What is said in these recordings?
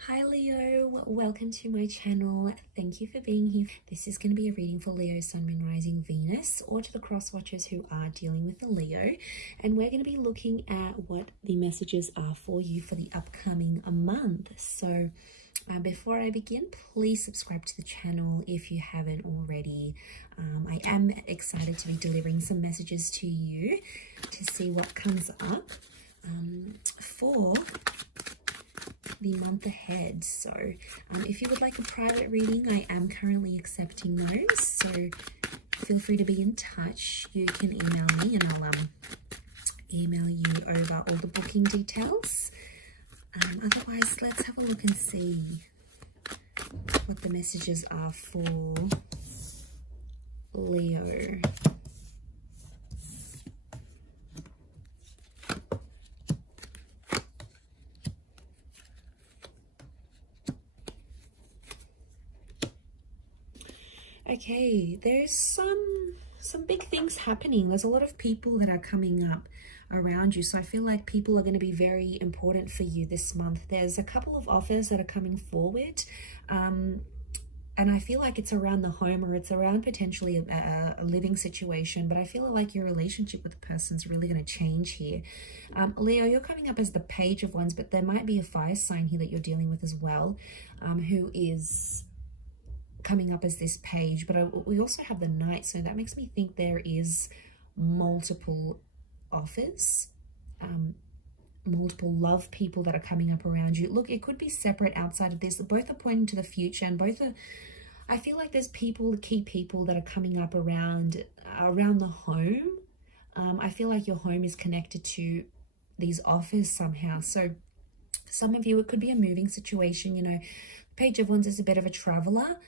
Hi Leo, welcome to my channel. Thank you for being here. This is going to be a reading for Leo, Sun, Moon, Rising, Venus, or to the cross watchers who are dealing with the Leo. And we're going to be looking at what the messages are for you for the upcoming month. So before I begin, please subscribe to the channel if you haven't already. I am excited to be delivering some messages to you to see what comes up for the month ahead. So if you would like a private reading, I am currently accepting those, so feel free to be in touch. You can email me and I'll email you over all the booking details. Otherwise, let's have a look and see what the messages are for Leo. Okay, there's some big things happening. There's a lot of people that are coming up around you, so I feel like people are going to be very important for you this month. There's a couple of offers that are coming forward, and I feel like it's around the home, or it's around potentially a living situation, but I feel like your relationship with the person's really going to change here. Leo, you're coming up as the Page of Wands, but there might be a fire sign here that you're dealing with as well, who is coming up as this page, but we also have the Knight, so that makes me think there is multiple offers, multiple love people that are coming up around you. Look, it could be separate outside of this. Both are pointing to the future, and both are, I feel like there's people, key people that are coming up around the home. I feel like your home is connected to these offers somehow. So some of you, it could be a moving situation. You know, Page of Wands is a bit of a traveler,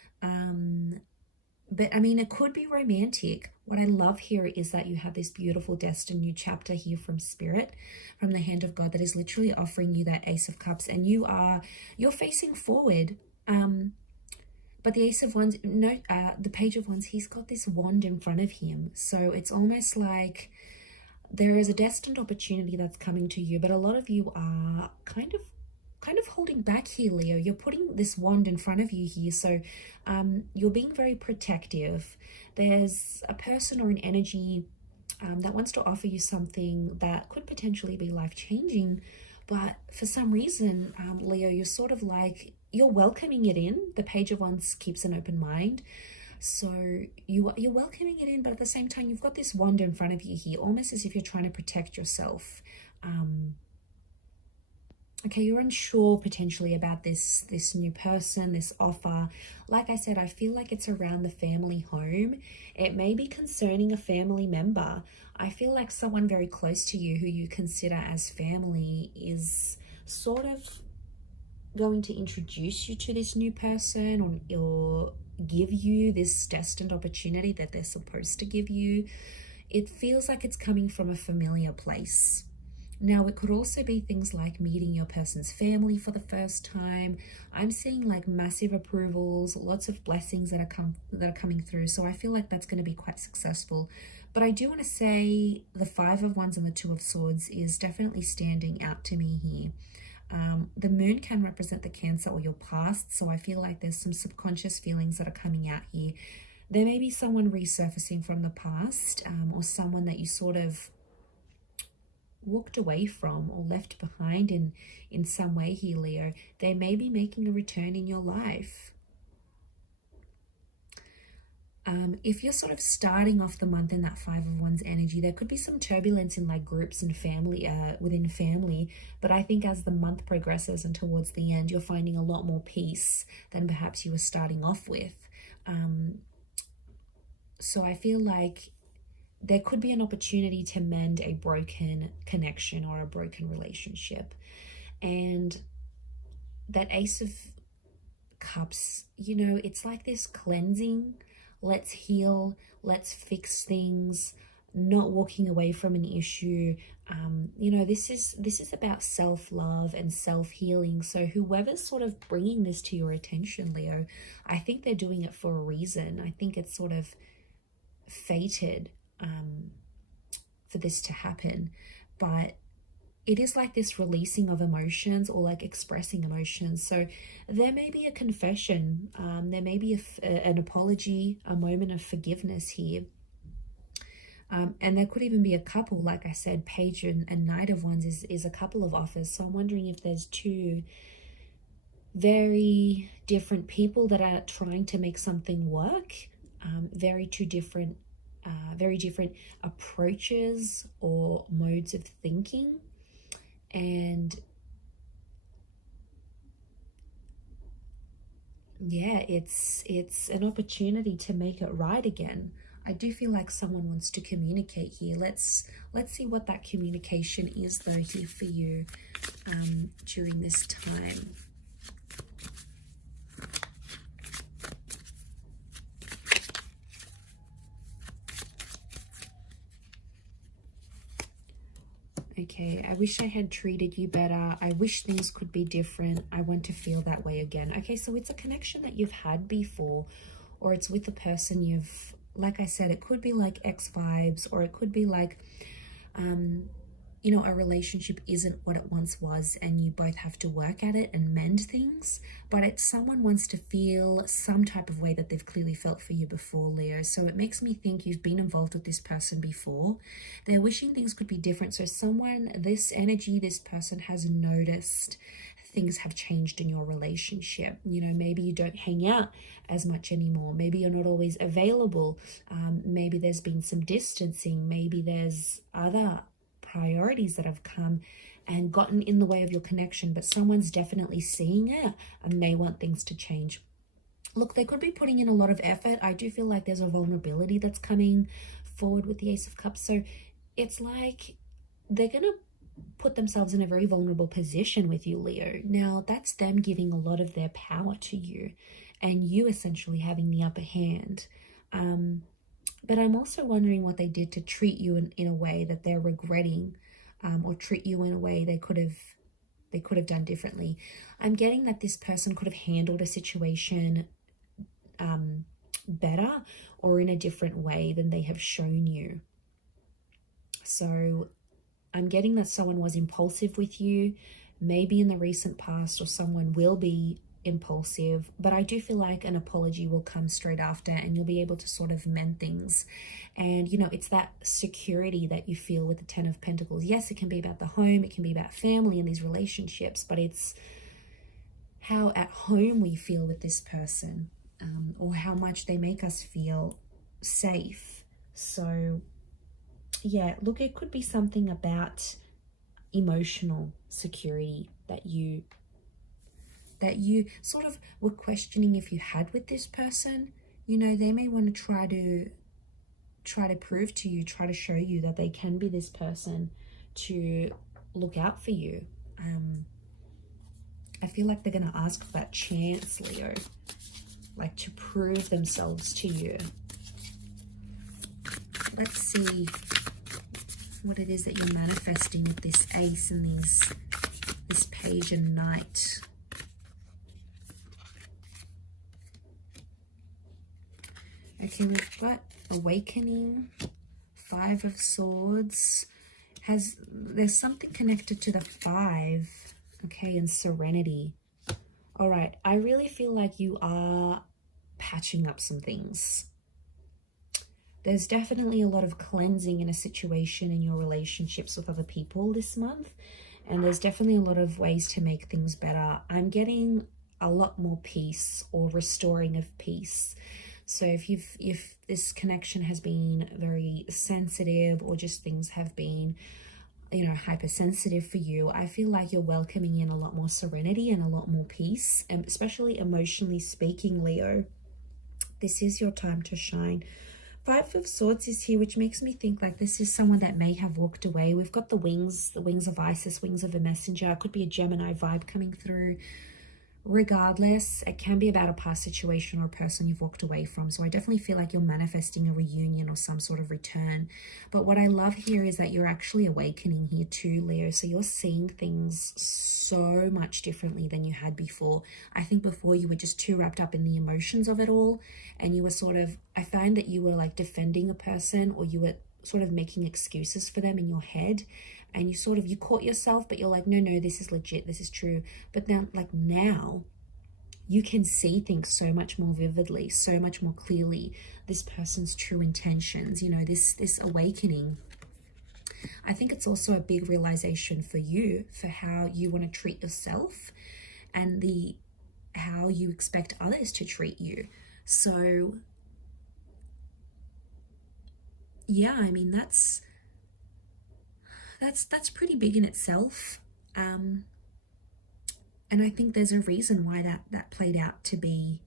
but I mean, it could be romantic. What I love here is that you have this beautiful destined new chapter here from Spirit, from the hand of God, that is literally offering you that Ace of Cups, and you're facing forward. But the Ace of Wands, no, the Page of Wands, he's got this wand in front of him, so it's almost like there is a destined opportunity that's coming to you, but a lot of you are kind of holding back here, Leo. You're putting this wand in front of you here, so you're being very protective. There's a person or an energy that wants to offer you something that could potentially be life-changing, but for some reason, Leo, you're sort of like, you're welcoming it in. The Page of Wands keeps an open mind, so you're welcoming it in, but at the same time, you've got this wand in front of you here, almost as if you're trying to protect yourself. Okay, you're unsure potentially about this new person, this offer. Like I said, I feel like it's around the family home. It may be concerning a family member. I feel like someone very close to you who you consider as family is sort of going to introduce you to this new person, or give you this destined opportunity that they're supposed to give you. It feels like it's coming from a familiar place. Now, it could also be things like meeting your person's family for the first time. I'm seeing like massive approvals, lots of blessings that are coming through. So I feel like that's going to be quite successful. But I do want to say the Five of Wands and the Two of Swords is definitely standing out to me here. The moon can represent the Cancer or your past. So I feel like there's some subconscious feelings that are coming out here. There may be someone resurfacing from the past, or someone that you sort of walked away from or left behind in some way here, Leo. They may be making a return in your life. If you're sort of starting off the month in that Five of Wands energy, there could be some turbulence in like groups and family, within family, but I think as the month progresses and towards the end, you're finding a lot more peace than perhaps you were starting off with. So I feel like there could be an opportunity to mend a broken connection or a broken relationship. And that Ace of Cups, you know, it's like this cleansing. Let's heal, let's fix things, not walking away from an issue. You know, this is about self-love and self-healing. So whoever's sort of bringing this to your attention, Leo, I think they're doing it for a reason. I think it's sort of fated for this to happen, but it is like this releasing of emotions, or like expressing emotions. So there may be a confession, there may be an apology, a moment of forgiveness here. And there could even be a couple, like I said, Page and Knight of Wands is a couple of offers. So I'm wondering if there's two very different people that are trying to make something work, very different approaches or modes of thinking. And yeah, it's an opportunity to make it right again. I do feel like someone wants to communicate here. Let's see what that communication is though here for you during this time. Okay, I wish I had treated you better. I wish things could be different. I want to feel that way again. Okay, so it's a connection that you've had before, or it's with the person you've, like I said, it could be like ex vibes, or it could be like, you know, a relationship isn't what it once was and you both have to work at it and mend things, but it's someone wants to feel some type of way that they've clearly felt for you before, Leo. So it makes me think you've been involved with this person before. They're wishing things could be different. So someone, this energy, this person has noticed things have changed in your relationship. You know, maybe you don't hang out as much anymore. Maybe you're not always available. Maybe there's been some distancing. Maybe there's other priorities that have come and gotten in the way of your connection, but someone's definitely seeing it and they want things to change. Look, they could be putting in a lot of effort. I do feel like there's a vulnerability that's coming forward with the Ace of Cups. So it's like they're going to put themselves in a very vulnerable position with you, Leo. Now, that's them giving a lot of their power to you and you essentially having the upper hand. But I'm also wondering what they did to treat you in a way that they're regretting, or treat you in a way they could have done differently. I'm getting that this person could have handled a situation better or in a different way than they have shown you. So I'm getting that someone was impulsive with you, maybe in the recent past, or someone will be impulsive, but I do feel like an apology will come straight after and you'll be able to sort of mend things. And you know, it's that security that you feel with the Ten of Pentacles. Yes, it can be about the home, it can be about family and these relationships, but it's how at home we feel with this person, or how much they make us feel safe. So yeah, look, it could be something about emotional security that you sort of were questioning if you had with this person. You know, they may want to try to prove to you, try to show you that they can be this person to look out for you. I feel like they're going to ask for that chance, Leo, like to prove themselves to you. Let's see what it is that you're manifesting with this Ace and this Page and Knight. Okay, we've got Awakening, Five of Swords. There's something connected to the Five, okay, and Serenity. All right, I really feel like you are patching up some things. There's definitely a lot of cleansing in a situation in your relationships with other people this month, and there's definitely a lot of ways to make things better. I'm getting a lot more peace or restoring of peace. So if this connection has been very sensitive, or just things have been, you know, hypersensitive for you, I feel like you're welcoming in a lot more serenity and a lot more peace, and especially emotionally speaking, Leo. This is your time to shine. Five of Swords is here, which makes me think like this is someone that may have walked away. We've got the wings of Isis, wings of a messenger. It could be a Gemini vibe coming through. Regardless, it can be about a past situation or a person you've walked away from. So I definitely feel like you're manifesting a reunion or some sort of return. But what I love here is that you're actually awakening here too, Leo. So you're seeing things so much differently than you had before. I think before you were just too wrapped up in the emotions of it all. And you were sort of, I find that you were like defending a person, or you were sort of making excuses for them in your head. and you caught yourself, but you're like, no, this is legit, this is true. But now you can see things so much more vividly, so much more clearly, this person's true intentions, this awakening. I think it's also a big realization for you, for how you want to treat yourself and how you expect others to treat you. So yeah, I mean, that's pretty big in itself. And I think there's a reason why that played out to be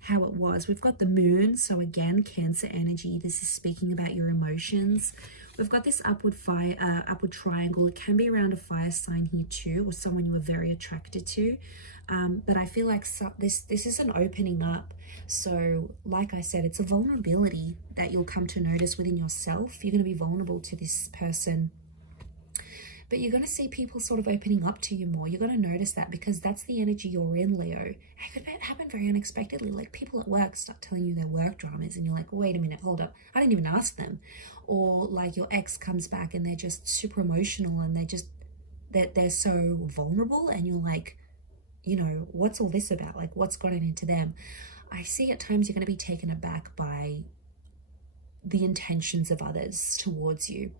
how it was. We've got the moon, so again, Cancer energy. This is speaking about your emotions. We've got this upward triangle. It can be around a fire sign here too, or someone you were very attracted to. But I feel like this is an opening up. So like I said, it's a vulnerability that you'll come to notice within yourself. You're going to be vulnerable to this person, but you're going to see people sort of opening up to you more. You're going to notice that, because that's the energy you're in, Leo. It could happen very unexpectedly. Like people at work start telling you their work dramas and you're like, wait a minute, hold up, I didn't even ask them. Or like your ex comes back and they're just super emotional and they're so vulnerable, and you're like, what's all this about? Like, what's gotten into them? I see at times you're going to be taken aback by the intentions of others towards you.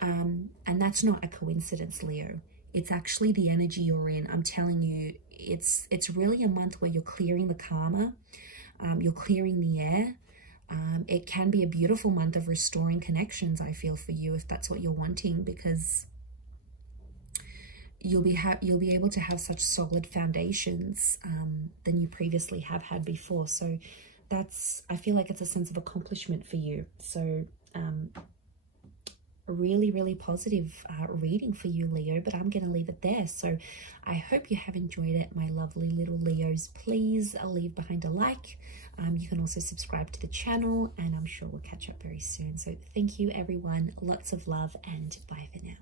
And that's not a coincidence, Leo. It's actually the energy you're in. I'm telling you, it's really a month where you're clearing the karma, you're clearing the air. It can be a beautiful month of restoring connections, I feel, for you, if that's what you're wanting, because you'll be able to have such solid foundations than you previously have had before. So I feel like it's a sense of accomplishment for you. So a really, really positive reading for you, Leo, but I'm going to leave it there. So I hope you have enjoyed it, my lovely little Leos. Please leave behind a like. You can also subscribe to the channel, and I'm sure we'll catch up very soon. So thank you, everyone. Lots of love, and bye for now.